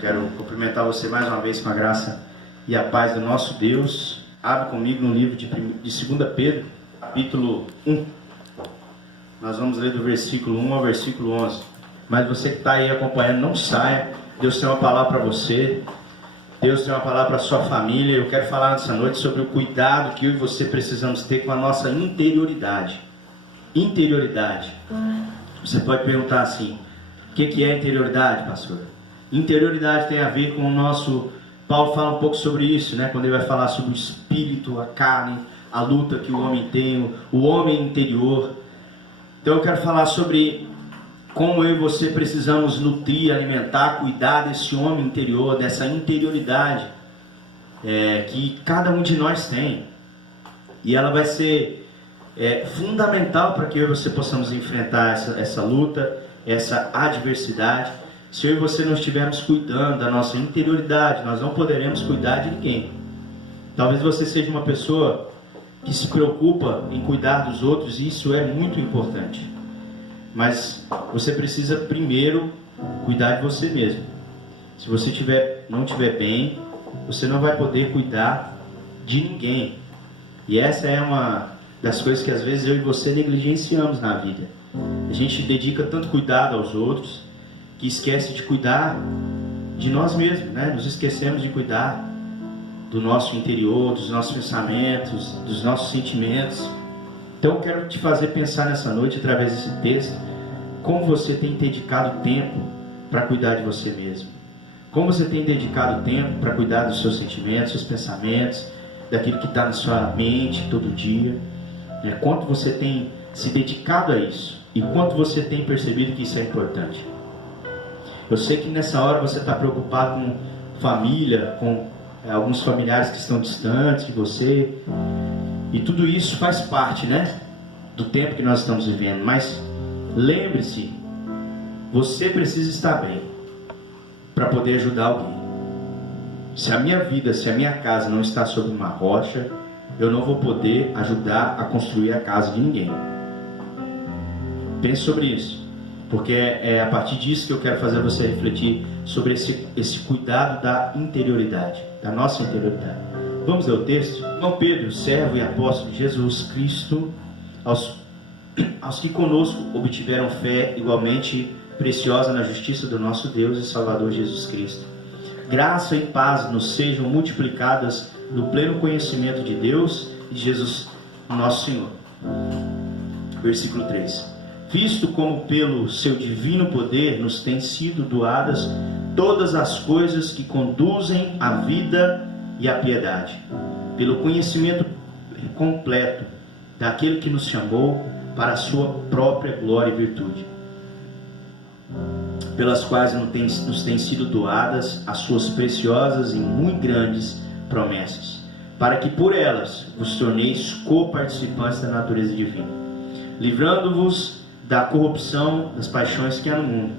Quero cumprimentar você mais uma vez com a graça e a paz do nosso Deus. Abre comigo no livro de 2 Pedro, capítulo 1. Nós vamos ler do versículo 1 ao versículo 11. Mas você que está aí acompanhando, não saia. Deus tem uma palavra para você. Deus tem uma palavra para a sua família. Eu quero falar nessa noite sobre o cuidado que eu e você precisamos ter com a nossa interioridade. Interioridade. Você pode perguntar assim: o que é interioridade, pastor? Interioridade tem a ver com o nosso... Paulo fala um pouco sobre isso, né? Quando ele vai falar sobre o espírito, a carne, a luta que o homem tem, o homem interior. Então eu quero falar sobre como eu e você precisamos nutrir, alimentar, cuidar desse homem interior, dessa interioridade que cada um de nós tem. E ela vai ser fundamental para que eu e você possamos enfrentar essa luta, essa adversidade. Se eu e você não estivermos cuidando da nossa interioridade, nós não poderemos cuidar de ninguém. Talvez você seja uma pessoa que se preocupa em cuidar dos outros, e isso é muito importante. Mas você precisa primeiro cuidar de você mesmo. Se você não estiver bem, você não vai poder cuidar de ninguém. E essa é uma das coisas que às vezes eu e você negligenciamos na vida. A gente dedica tanto cuidado aos outros que esquece de cuidar de nós mesmos, né? Nos esquecemos de cuidar do nosso interior, dos nossos pensamentos, dos nossos sentimentos. Então eu quero te fazer pensar nessa noite, através desse texto, como você tem dedicado tempo para cuidar de você mesmo. Como você tem dedicado tempo para cuidar dos seus sentimentos, seus pensamentos, daquilo que está na sua mente todo dia. Quanto você tem se dedicado a isso e quanto você tem percebido que isso é importante. Eu sei que nessa hora você está preocupado com família, com alguns familiares que estão distantes de você. E tudo isso faz parte, né, do tempo que nós estamos vivendo. Mas lembre-se, você precisa estar bem para poder ajudar alguém. Se a minha vida, se a minha casa não está sobre uma rocha, eu não vou poder ajudar a construir a casa de ninguém. Pense sobre isso. Porque é a partir disso que eu quero fazer você refletir sobre esse cuidado da interioridade, da nossa interioridade. Vamos ler o texto? Irmão Pedro, servo e apóstolo de Jesus Cristo, aos que conosco obtiveram fé igualmente preciosa na justiça do nosso Deus e Salvador Jesus Cristo. Graça e paz nos sejam multiplicadas no pleno conhecimento de Deus e de Jesus nosso Senhor. Versículo 3. Visto como pelo seu divino poder nos têm sido doadas todas as coisas que conduzem à vida e à piedade, pelo conhecimento completo daquele que nos chamou para a sua própria glória e virtude, pelas quais nos têm sido doadas as suas preciosas e muito grandes promessas, para que por elas vos torneis coparticipantes da natureza divina, livrando-vos da corrupção das paixões que há no mundo.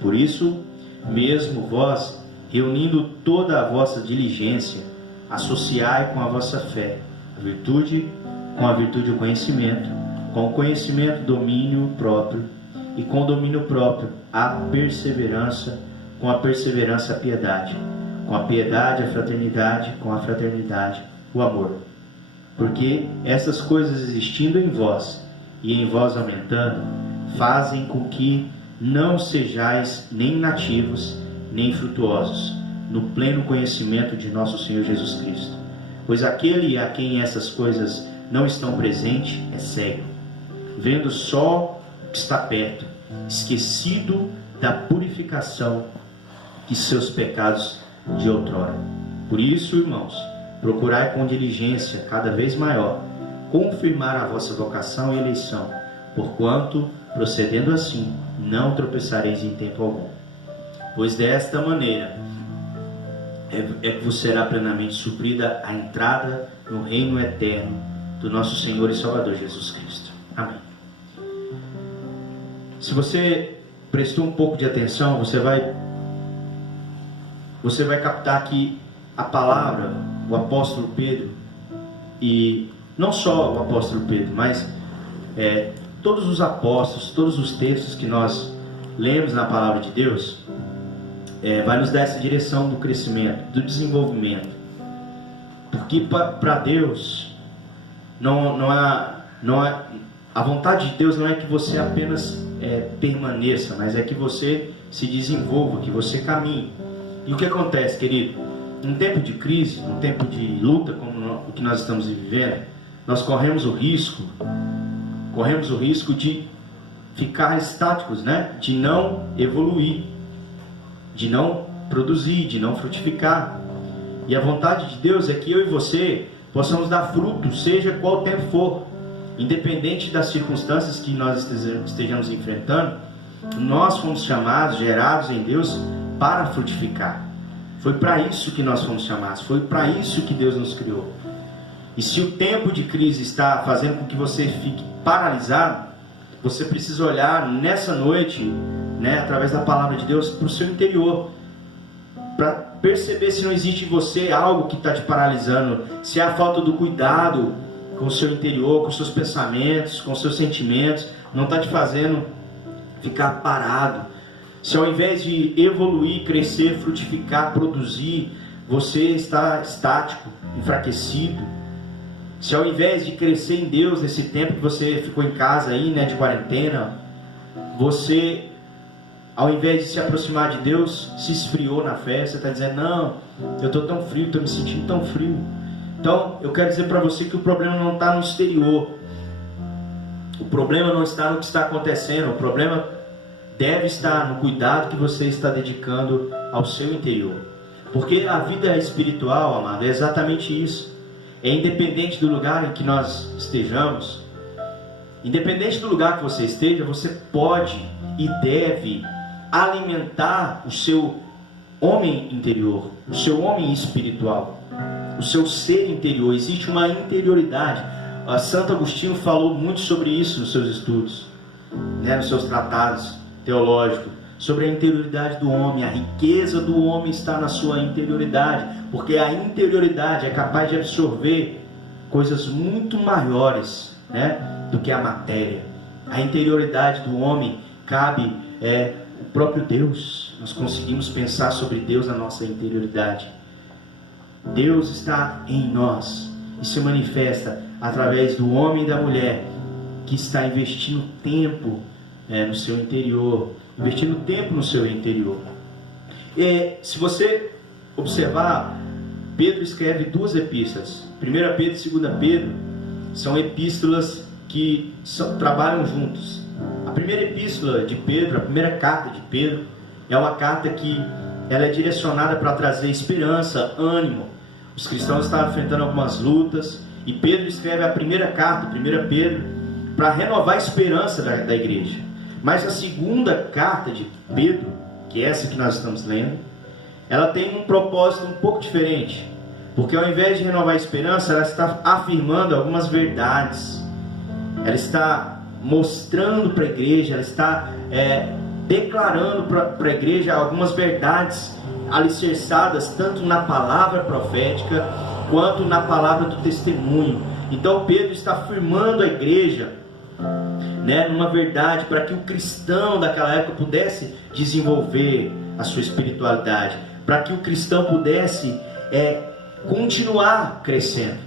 Por isso mesmo vós, reunindo toda a vossa diligência, associai com a vossa fé a virtude, com a virtude o conhecimento, com o conhecimento domínio próprio, e com o domínio próprio a perseverança, com a perseverança a piedade, com a piedade a fraternidade, com a fraternidade o amor. Porque essas coisas existindo em vós e em vós aumentando, fazem com que não sejais nem nativos, nem frutuosos, no pleno conhecimento de nosso Senhor Jesus Cristo. Pois aquele a quem essas coisas não estão presentes é cego, vendo só o que está perto, esquecido da purificação de seus pecados de outrora. Por isso, irmãos, procurai com diligência cada vez maior confirmar a vossa vocação e eleição, porquanto, procedendo assim, não tropeçareis em tempo algum. Pois desta maneira é que vos será plenamente suprida a entrada no reino eterno do nosso Senhor e Salvador Jesus Cristo. Amém. Se você prestou um pouco de atenção, você vai captar que a palavra, o apóstolo Pedro, e não só o apóstolo Pedro, mas todos os apóstolos, todos os textos que nós lemos na palavra de Deus, vai nos dar essa direção do crescimento, do desenvolvimento. Porque para Deus, a vontade de Deus não é que você apenas permaneça, mas é que você se desenvolva, que você caminhe. E o que acontece, querido? Num tempo de crise, num tempo de luta como o que nós estamos vivendo, nós corremos o risco de ficar estáticos, né? De não evoluir, de não produzir, de não frutificar. E a vontade de Deus é que eu e você possamos dar fruto, seja qual o tempo for, independente das circunstâncias que nós estejamos enfrentando. Nós fomos chamados, gerados em Deus para frutificar. Foi para isso que nós fomos chamados, foi para isso que Deus nos criou. E se o tempo de crise está fazendo com que você fique paralisado, você precisa olhar nessa noite, né, através da palavra de Deus, para o seu interior, para perceber se não existe em você algo que está te paralisando, se é a falta do cuidado com o seu interior, com os seus pensamentos, com os seus sentimentos, não está te fazendo ficar parado. Se ao invés de evoluir, crescer, frutificar, produzir, você está estático, enfraquecido. Se ao invés de crescer em Deus nesse tempo que você ficou em casa aí, né, de quarentena, você, ao invés de se aproximar de Deus, se esfriou na fé, você está dizendo, não, eu estou tão frio, estou me sentindo tão frio. Então, eu quero dizer para você que o problema não está no exterior. O problema não está no que está acontecendo. O problema deve estar no cuidado que você está dedicando ao seu interior. Porque a vida espiritual, amado, é exatamente isso. É independente do lugar em que nós estejamos, independente do lugar que você esteja, você pode e deve alimentar o seu homem interior, o seu homem espiritual, o seu ser interior. Existe uma interioridade. Santo Agostinho falou muito sobre isso nos seus estudos, né, nos seus tratados teológicos, sobre a interioridade do homem. A riqueza do homem está na sua interioridade, porque a interioridade é capaz de absorver coisas muito maiores, né, do que a matéria. A interioridade do homem cabe o próprio Deus. Nós conseguimos pensar sobre Deus na nossa interioridade. Deus está em nós e se manifesta através do homem e da mulher que está investindo tempo no seu interior, investindo tempo no seu interior. Se você observar, Pedro escreve duas epístolas. 1 Pedro e 2 Pedro são epístolas que trabalham juntos. A primeira epístola de Pedro, a primeira carta de Pedro, é uma carta que ela é direcionada para trazer esperança, ânimo. Os cristãos estavam enfrentando algumas lutas e Pedro escreve a primeira carta, 1 Pedro, para renovar a esperança da igreja. Mas a segunda carta de Pedro, que é essa que nós estamos lendo, ela tem um propósito um pouco diferente, porque ao invés de renovar a esperança, ela está afirmando algumas verdades, ela está mostrando para a igreja, ela está declarando para a igreja algumas verdades alicerçadas tanto na palavra profética quanto na palavra do testemunho. Então Pedro está afirmando a igreja, né, numa verdade, para que o cristão daquela época pudesse desenvolver a sua espiritualidade, para que o cristão pudesse continuar crescendo.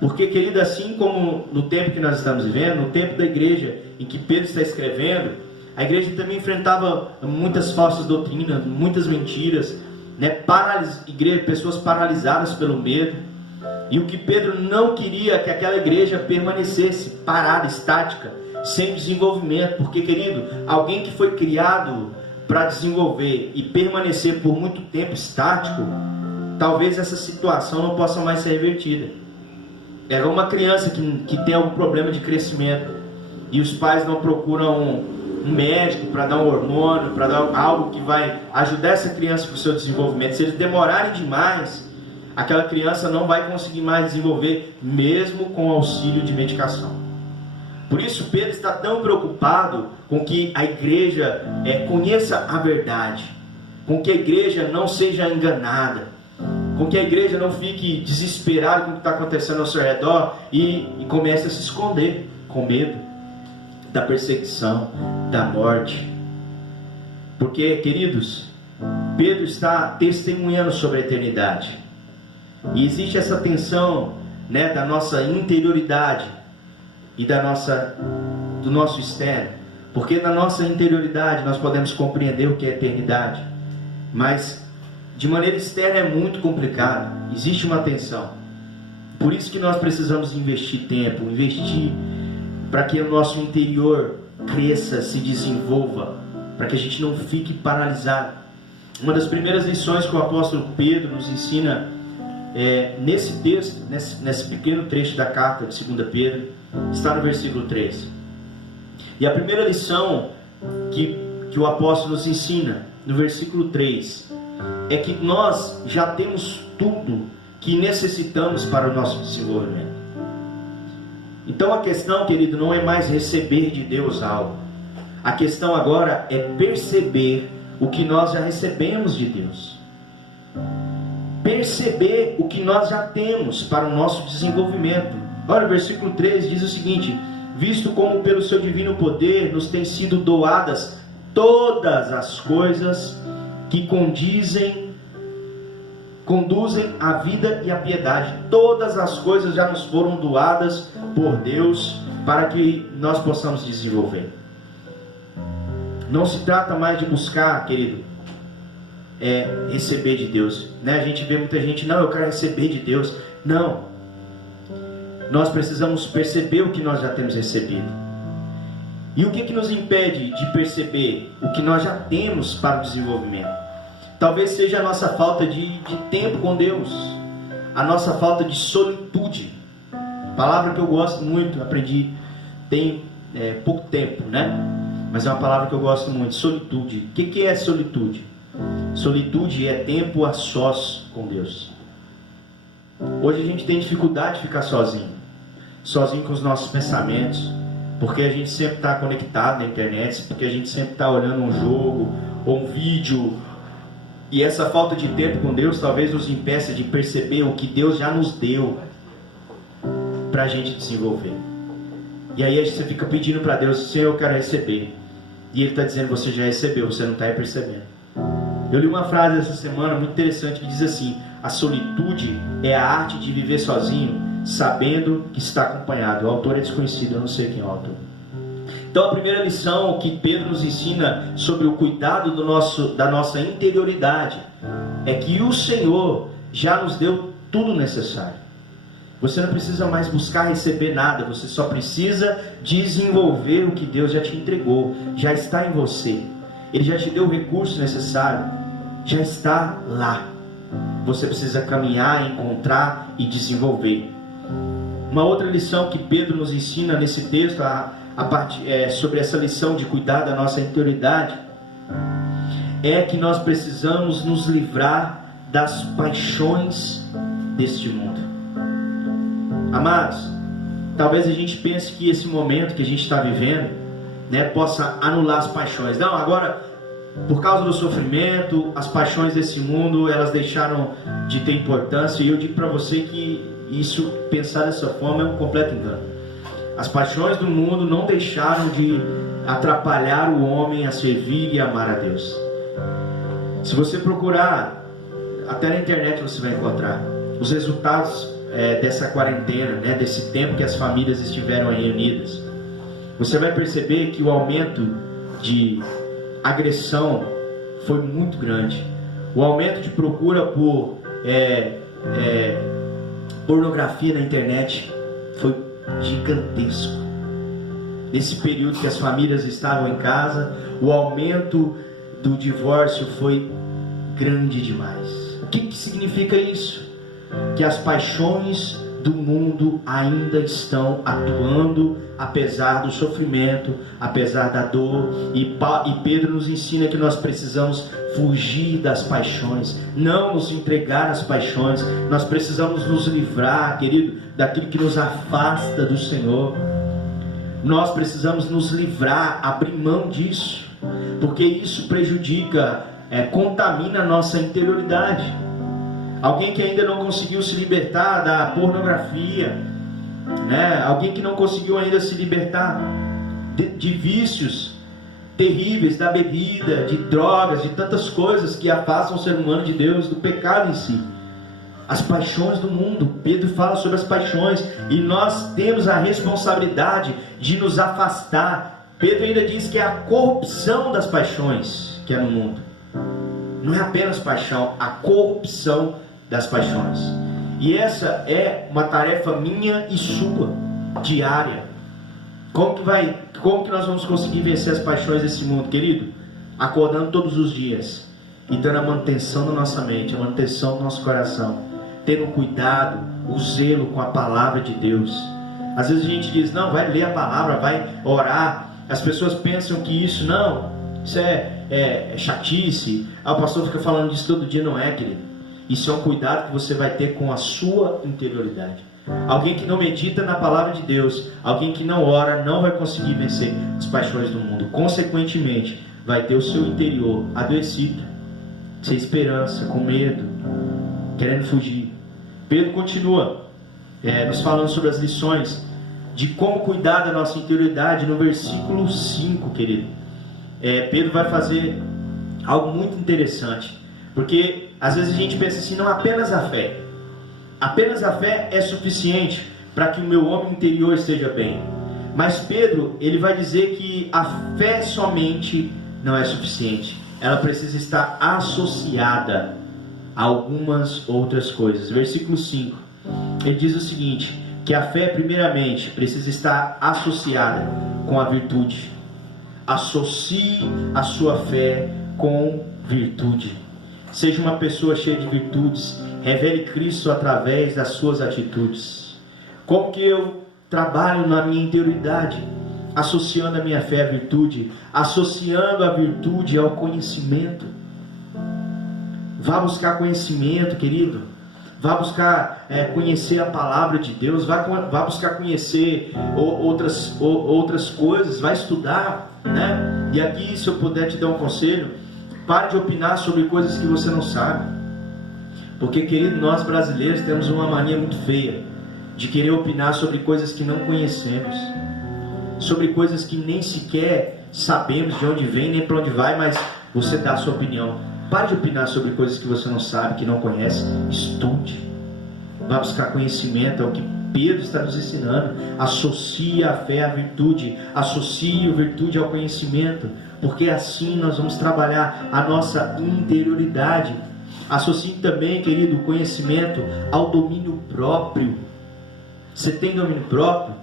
Porque, querido, assim como no tempo que nós estamos vivendo, no tempo da igreja em que Pedro está escrevendo, a igreja também enfrentava muitas falsas doutrinas, muitas mentiras, né? Pessoas paralisadas pelo medo. E o que Pedro não queria é que aquela igreja permanecesse parada, estática, sem desenvolvimento. Porque, querido, alguém que foi criado para desenvolver e permanecer por muito tempo estático, talvez essa situação não possa mais ser revertida. É uma criança que tem algum problema de crescimento e os pais não procuram um médico para dar um hormônio, para dar algo que vai ajudar essa criança para o seu desenvolvimento. Se eles demorarem demais, aquela criança não vai conseguir mais desenvolver, mesmo com o auxílio de medicação. Por isso Pedro está tão preocupado com que a igreja conheça a verdade, com que a igreja não seja enganada, com que a igreja não fique desesperada com o que está acontecendo ao seu redor e comece a se esconder com medo da perseguição, da morte. Porque, queridos, Pedro está testemunhando sobre a eternidade. E existe essa tensão, né, da nossa interioridade e do nosso externo. Porque na nossa interioridade nós podemos compreender o que é eternidade, mas de maneira externa é muito complicado. Existe uma tensão. Por isso que nós precisamos investir tempo, investir para que o nosso interior cresça, se desenvolva, para que a gente não fique paralisado. Uma das primeiras lições que o apóstolo Pedro nos ensina nesse texto, nesse pequeno trecho da carta de 2 Pedro, está no versículo 3. E a primeira lição que o apóstolo nos ensina no versículo 3 é que nós já temos tudo que necessitamos para o nosso desenvolvimento. Então a questão, querido, não é mais receber de Deus algo. A questão agora é perceber o que nós já recebemos de Deus. Perceber o que nós já temos para o nosso desenvolvimento. Olha, o versículo 3 diz o seguinte: visto como pelo seu divino poder nos têm sido doadas todas as coisas que conduzem à vida e à piedade. Todas as coisas já nos foram doadas por Deus para que nós possamos desenvolver. Não se trata mais de buscar, querido, receber de Deus, né? A gente vê muita gente, não, eu quero receber de Deus. Não, nós precisamos perceber o que nós já temos recebido. E o que nos impede de perceber o que nós já temos para o desenvolvimento? Talvez seja a nossa falta de tempo com Deus, a nossa falta de solitude. Palavra que eu gosto muito, aprendi tem pouco tempo, né? Mas é uma palavra que eu gosto muito, solitude. O que é solitude? Solitude é tempo a sós com Deus. Hoje a gente tem dificuldade de ficar sozinho com os nossos pensamentos, porque a gente sempre está conectado na internet, porque a gente sempre está olhando um jogo ou um vídeo. E essa falta de tempo com Deus talvez nos impeça de perceber o que Deus já nos deu para a gente desenvolver. E aí você fica pedindo para Deus, Senhor, eu quero receber. E Ele está dizendo, você já recebeu, você não está aí percebendo. Eu li uma frase essa semana muito interessante que diz assim: a solitude é a arte de viver sozinho, sabendo que está acompanhado. O autor é desconhecido, eu não sei quem é o autor. Então a primeira lição que Pedro nos ensina sobre o cuidado da nossa interioridade é que o Senhor já nos deu tudo necessário. Você não precisa mais buscar receber nada, você só precisa desenvolver o que Deus já te entregou, já está em você. Ele já te deu o recurso necessário, já está lá. Você precisa caminhar, encontrar e desenvolver. Uma outra lição que Pedro nos ensina nesse texto, sobre essa lição de cuidar da nossa interioridade, é que nós precisamos nos livrar das paixões deste mundo. Amados, talvez a gente pense que esse momento que a gente está vivendo, né, possa anular as paixões. Não, agora, por causa do sofrimento, as paixões desse mundo, elas deixaram de ter importância. E eu digo para você que pensar dessa forma é um completo engano. As paixões do mundo não deixaram de atrapalhar o homem a servir e amar a Deus. Se você procurar, até na internet você vai encontrar os resultados dessa quarentena, né, desse tempo que as famílias estiveram reunidas. Você vai perceber que o aumento de agressão foi muito grande. O aumento de procura por pornografia na internet foi gigantesco. Nesse período que as famílias estavam em casa, o aumento do divórcio foi grande demais. O que significa isso? Que as paixões do mundo ainda estão atuando, apesar do sofrimento, apesar da dor. E Pedro nos ensina que nós precisamos fugir das paixões, não nos entregar às paixões. Nós precisamos nos livrar, querido, daquilo que nos afasta do Senhor. Nós precisamos nos livrar, abrir mão disso, porque isso prejudica, contamina a nossa interioridade. Alguém que ainda não conseguiu se libertar da pornografia, né? Alguém que não conseguiu ainda se libertar de vícios, terríveis da bebida, de drogas, de tantas coisas que afastam o ser humano de Deus, do pecado em si. As paixões do mundo. Pedro fala sobre as paixões e nós temos a responsabilidade de nos afastar. Pedro ainda diz que é a corrupção das paixões que é no mundo. Não é apenas paixão, a corrupção das paixões. E essa é uma tarefa minha e sua, diária. Como que nós vamos conseguir vencer as paixões desse mundo, querido? Acordando todos os dias e dando a manutenção da nossa mente, a manutenção do nosso coração, tendo cuidado, o zelo com a palavra de Deus. Às vezes a gente diz, não, vai ler a palavra, vai orar. As pessoas pensam que isso é chatice. O pastor fica falando disso todo dia. Não é, querido. Isso é um cuidado que você vai ter com a sua interioridade. Alguém que não medita na palavra de Deus, alguém que não ora, não vai conseguir vencer as paixões do mundo. Consequentemente, vai ter o seu interior adoecido, sem esperança, com medo, querendo fugir. Pedro continua nos falando sobre as lições de como cuidar da nossa interioridade no versículo 5, querido. Pedro vai fazer algo muito interessante, porque às vezes a gente pensa assim, não, apenas a fé é suficiente para que o meu homem interior esteja bem. Mas Pedro, ele vai dizer que a fé somente não é suficiente, ela precisa estar associada a algumas outras coisas. Versículo 5, ele diz o seguinte, que a fé primeiramente precisa estar associada com a virtude. Associe a sua fé com virtude. Seja uma pessoa cheia de virtudes. Revele Cristo através das suas atitudes. Como que eu trabalho na minha interioridade? Associando a minha fé à virtude. Associando a virtude ao conhecimento. Vá buscar conhecimento, querido. Vá buscar conhecer a palavra de Deus. Vá buscar conhecer outras coisas. Vá estudar, né? E aqui, se eu puder te dar um conselho, pare de opinar sobre coisas que você não sabe. Porque, querido, nós brasileiros temos uma mania muito feia de querer opinar sobre coisas que não conhecemos, sobre coisas que nem sequer sabemos de onde vem, nem para onde vai, mas você dá a sua opinião. Pare de opinar sobre coisas que você não sabe, que não conhece. Estude. Vá buscar conhecimento, é o que Pedro está nos ensinando. Associe a fé à virtude. Associe a virtude ao conhecimento, porque assim nós vamos trabalhar a nossa interioridade. Associe também, querido, o conhecimento ao domínio próprio. Você tem domínio próprio?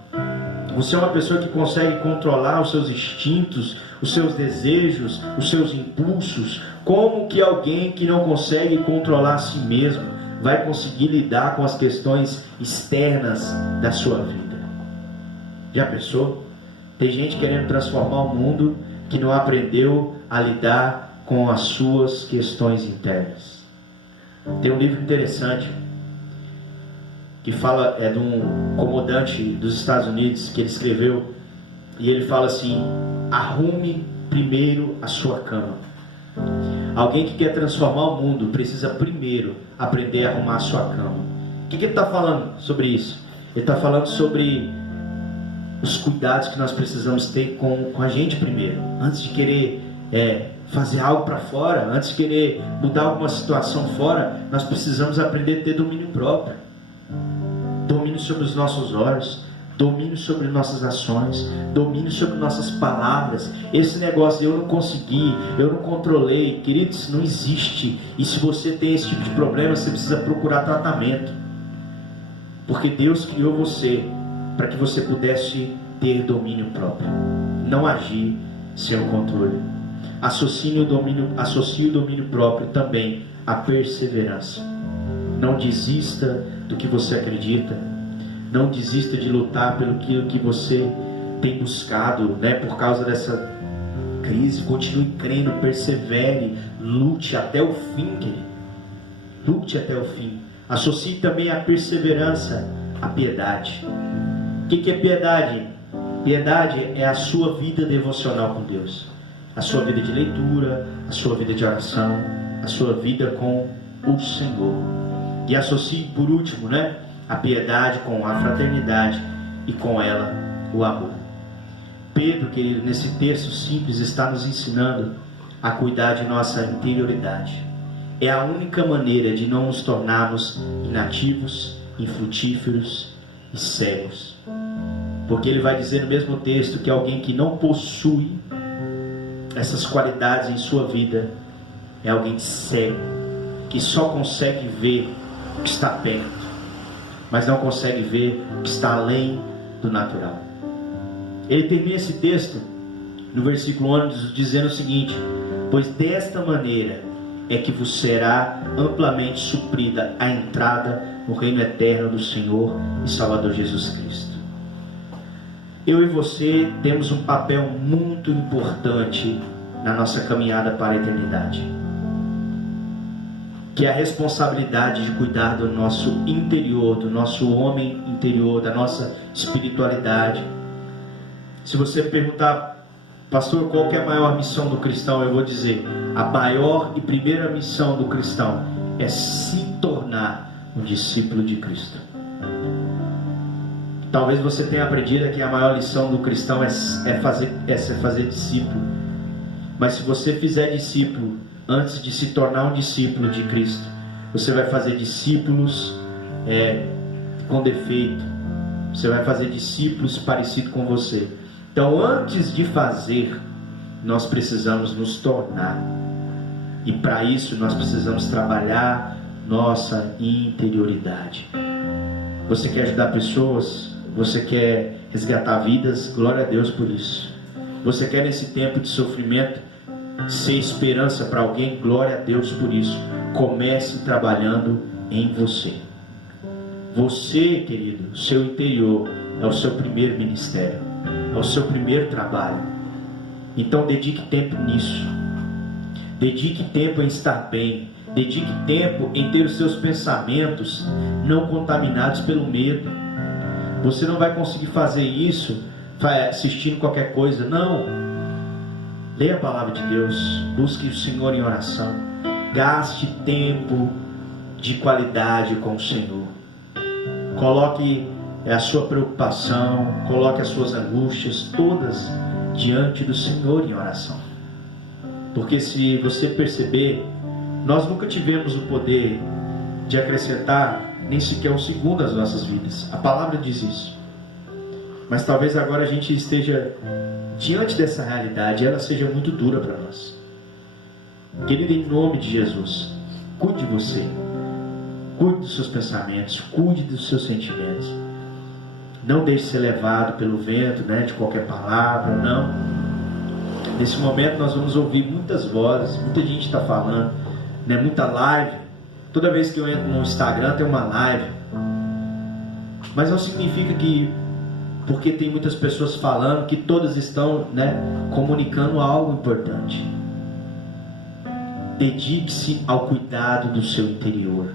Você é uma pessoa que consegue controlar os seus instintos, os seus desejos, os seus impulsos? Como que alguém que não consegue controlar a si mesmo vai conseguir lidar com as questões externas da sua vida? Já pensou? Tem gente querendo transformar o mundo que não aprendeu a lidar com as suas questões internas. Tem um livro interessante que fala, de um comandante dos Estados Unidos, que ele escreveu, e ele fala assim: arrume primeiro a sua cama. Alguém que quer transformar o mundo precisa primeiro aprender a arrumar a sua cama. O que ele está falando sobre isso? Ele está falando sobre os cuidados que nós precisamos ter com a gente primeiro, antes de querer fazer algo para fora, antes de querer mudar alguma situação fora. Nós precisamos aprender a ter domínio próprio, domínio sobre os nossos olhos, domínio sobre nossas ações, domínio sobre nossas palavras. Esse negócio de eu não consegui, eu não controlei, queridos, não existe. E se você tem esse tipo de problema, você precisa procurar tratamento, porque Deus criou você para que você pudesse ter domínio próprio, não agir sem o controle. Associe o domínio próprio também à perseverança. Não desista do que você acredita. Não desista de lutar pelo que você tem buscado, né? Por causa dessa crise, continue crendo, persevere, lute até o fim, querido. Lute até o fim. Associe também a perseverança à piedade. O que é piedade? Piedade é a sua vida devocional com Deus, a sua vida de leitura, a sua vida de oração, a sua vida com o Senhor. E associe, por último, né, a piedade com a fraternidade e com ela o amor. Pedro, querido, nesse texto simples, está nos ensinando a cuidar de nossa interioridade. É a única maneira de não nos tornarmos inativos, infrutíferos e cegos. Porque ele vai dizer no mesmo texto que alguém que não possui essas qualidades em sua vida é alguém cego, que só consegue ver o que está perto, mas não consegue ver o que está além do natural. Ele termina esse texto no versículo 11 dizendo o seguinte: pois desta maneira é que vos será amplamente suprida a entrada no reino eterno do Senhor e Salvador Jesus Cristo. Eu e você temos um papel muito importante na nossa caminhada para a eternidade, que é a responsabilidade de cuidar do nosso interior, do nosso homem interior, da nossa espiritualidade. Se você perguntar, pastor, qual que é a maior missão do cristão? Eu vou dizer, a maior e primeira missão do cristão é se tornar um discípulo de Cristo. Talvez você tenha aprendido que a maior lição do cristão é fazer discípulo. Mas se você fizer discípulo antes de se tornar um discípulo de Cristo, você vai fazer discípulos com defeito. Você vai fazer discípulos parecidos com você. Então, antes de fazer, nós precisamos nos tornar. E para isso nós precisamos trabalhar nossa interioridade. Você quer ajudar pessoas? Você quer resgatar vidas? Glória a Deus por isso. Você quer nesse tempo de sofrimento ser esperança para alguém? Glória a Deus por isso. Comece trabalhando em você. Você, querido, seu interior é o seu primeiro ministério, é o seu primeiro trabalho. Então dedique tempo nisso. Dedique tempo em estar bem. Dedique tempo em ter os seus pensamentos não contaminados pelo medo. Você não vai conseguir fazer isso assistindo qualquer coisa, não. Leia a palavra de Deus, busque o Senhor em oração, gaste tempo de qualidade com o Senhor. Coloque a sua preocupação, coloque as suas angústias todas diante do Senhor em oração. Porque se você perceber, nós nunca tivemos o poder de acrescentar nem sequer um segundo às nossas vidas. A palavra diz isso. Mas talvez agora a gente esteja diante dessa realidade, ela seja muito dura para nós. Querido, em nome de Jesus, cuide de você, cuide dos seus pensamentos, cuide dos seus sentimentos. Não deixe ser levado pelo vento, de qualquer palavra, não. Nesse momento nós vamos ouvir muitas vozes, muita gente está falando, muita live. Toda vez que eu entro no Instagram tem uma live. Mas não significa que, porque tem muitas pessoas falando, que todas estão comunicando algo importante. Dedique-se ao cuidado do seu interior.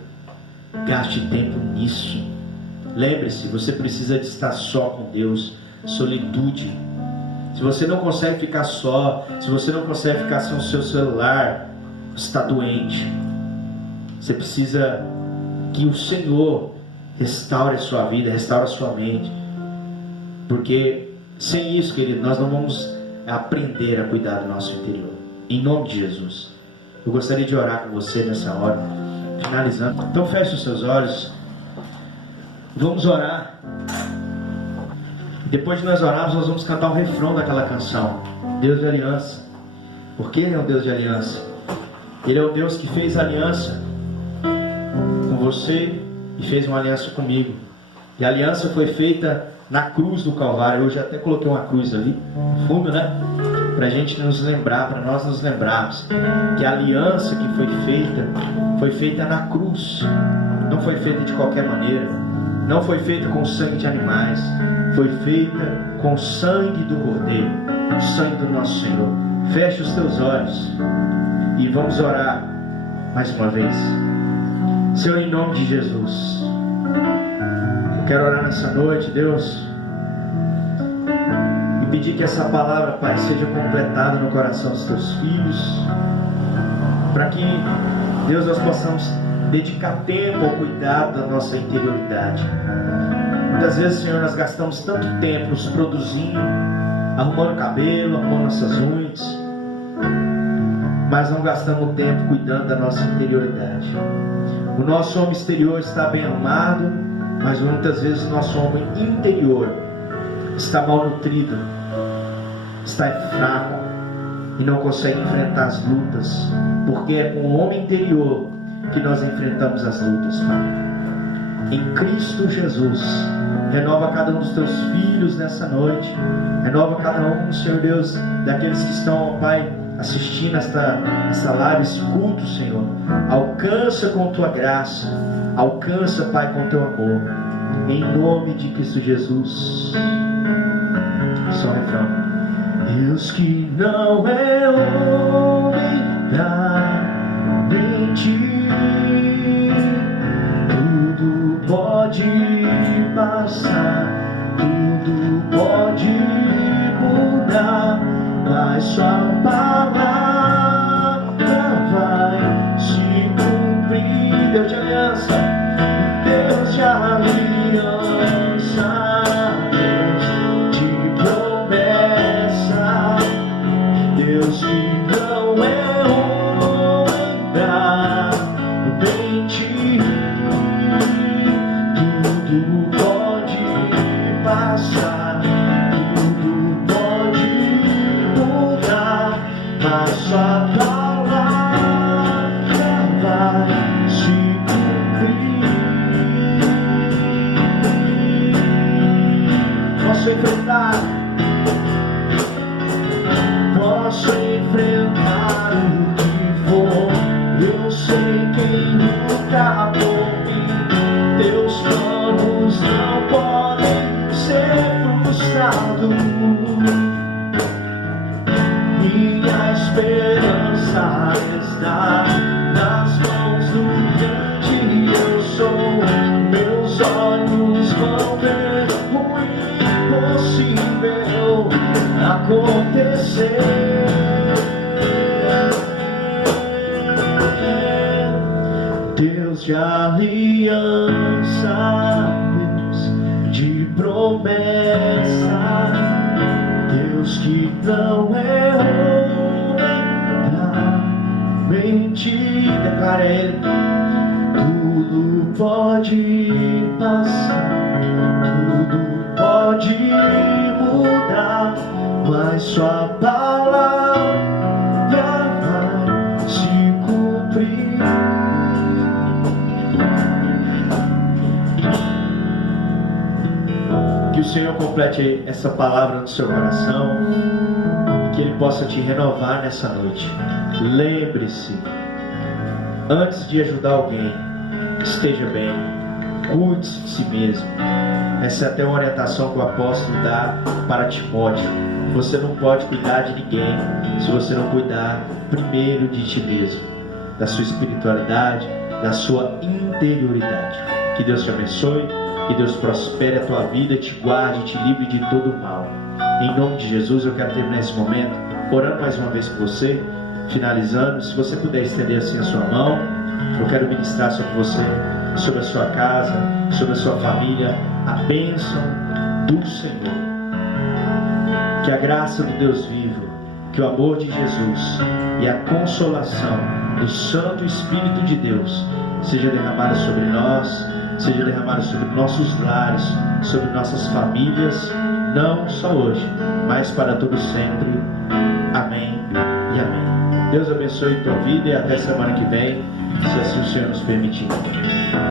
Gaste tempo nisso. Lembre-se, você precisa de estar só com Deus. Solitude. Se você não consegue ficar só, se você não consegue ficar sem o seu celular, você está doente. Você precisa que o Senhor restaure a sua vida, restaure a sua mente. Porque sem isso, querido, nós não vamos aprender a cuidar do nosso interior. Em nome de Jesus. Eu gostaria de orar com você nessa hora, finalizando. Então feche os seus olhos. Vamos orar. Depois de nós orarmos, nós vamos cantar o refrão daquela canção, Deus de aliança. Porque Ele é um Deus de aliança. Ele é o Deus que fez aliança com você e fez uma aliança comigo. E a aliança foi feita na cruz do Calvário. Eu já até coloquei uma cruz ali no fundo, para a gente nos lembrar, para nós nos lembrarmos que a aliança que foi feita na cruz. Não foi feita de qualquer maneira. Não foi feita com sangue de animais. Foi feita com o sangue do Cordeiro, o sangue do nosso Senhor. Feche os teus olhos e vamos orar mais uma vez. Senhor, em nome de Jesus, eu quero orar nessa noite, Deus, e pedir que essa palavra, Pai, seja completada no coração dos teus filhos, para que, Deus, nós possamos dedicar tempo ao cuidado da nossa interioridade. Muitas vezes, Senhor, nós gastamos tanto tempo nos produzindo arrumando o cabelo, arrumando nossas unhas, mas não gastamos tempo cuidando da nossa interioridade. O nosso homem exterior está bem arrumado, mas muitas vezes o nosso homem interior está mal nutrido, está fraco e não consegue enfrentar as lutas, porque é com o homem interior que nós enfrentamos as lutas, Pai. Em Cristo Jesus, renova cada um dos teus filhos nessa noite, renova cada um, Senhor Deus, daqueles que estão, Pai, assistindo esta live, esse culto, Senhor. Alcança com tua graça, alcança, Pai, com teu amor, em nome de Cristo Jesus. Só refrão. Deus que não é homem pra mentir, tudo pode passar, tudo pode mudar, mas sua palavra vai se cumprir. Deus de aliança, Deus de aliança, Deus de promessa, Deus que não é homem pra mentir, tudo pode passar, tudo pode mudar, mas sua palavra vai se cumprir. Posso enfrentar o que for, eu sei quem luta por mim. Teus planos não podem ser frustrados. Minha esperança está nas mãos do grande eu sou. Meus olhos vão ver o impossível acontecer. Deus de aliança, Deus de promessa, Deus que não é homem pra mentir. Declara Ele. Tudo pode passar, tudo pode mudar, mas sua palavra vai se cumprir. Que o Senhor complete essa palavra no seu coração e que Ele possa te renovar nessa noite. Lembre-se, antes de ajudar alguém, esteja bem, cuide-se de si mesmo. Essa é até uma orientação que o apóstolo dá para Timóteo. Você não pode cuidar de ninguém se você não cuidar primeiro de ti mesmo, da sua espiritualidade, da sua interioridade. Que Deus te abençoe, que Deus prospere a tua vida, te guarde, te livre de todo o mal. Em nome de Jesus, eu quero terminar esse momento orando mais uma vez por você, finalizando. Se você puder estender assim a sua mão, eu quero ministrar sobre você, sobre a sua casa, sobre a sua família, a bênção do Senhor. Que a graça do Deus vivo, que o amor de Jesus e a consolação do Santo Espírito de Deus seja derramada sobre nós, seja derramada sobre nossos lares, sobre nossas famílias, não só hoje, mas para todo sempre. Amém e amém. Deus abençoe tua vida e até semana que vem, se assim o Senhor nos permitir.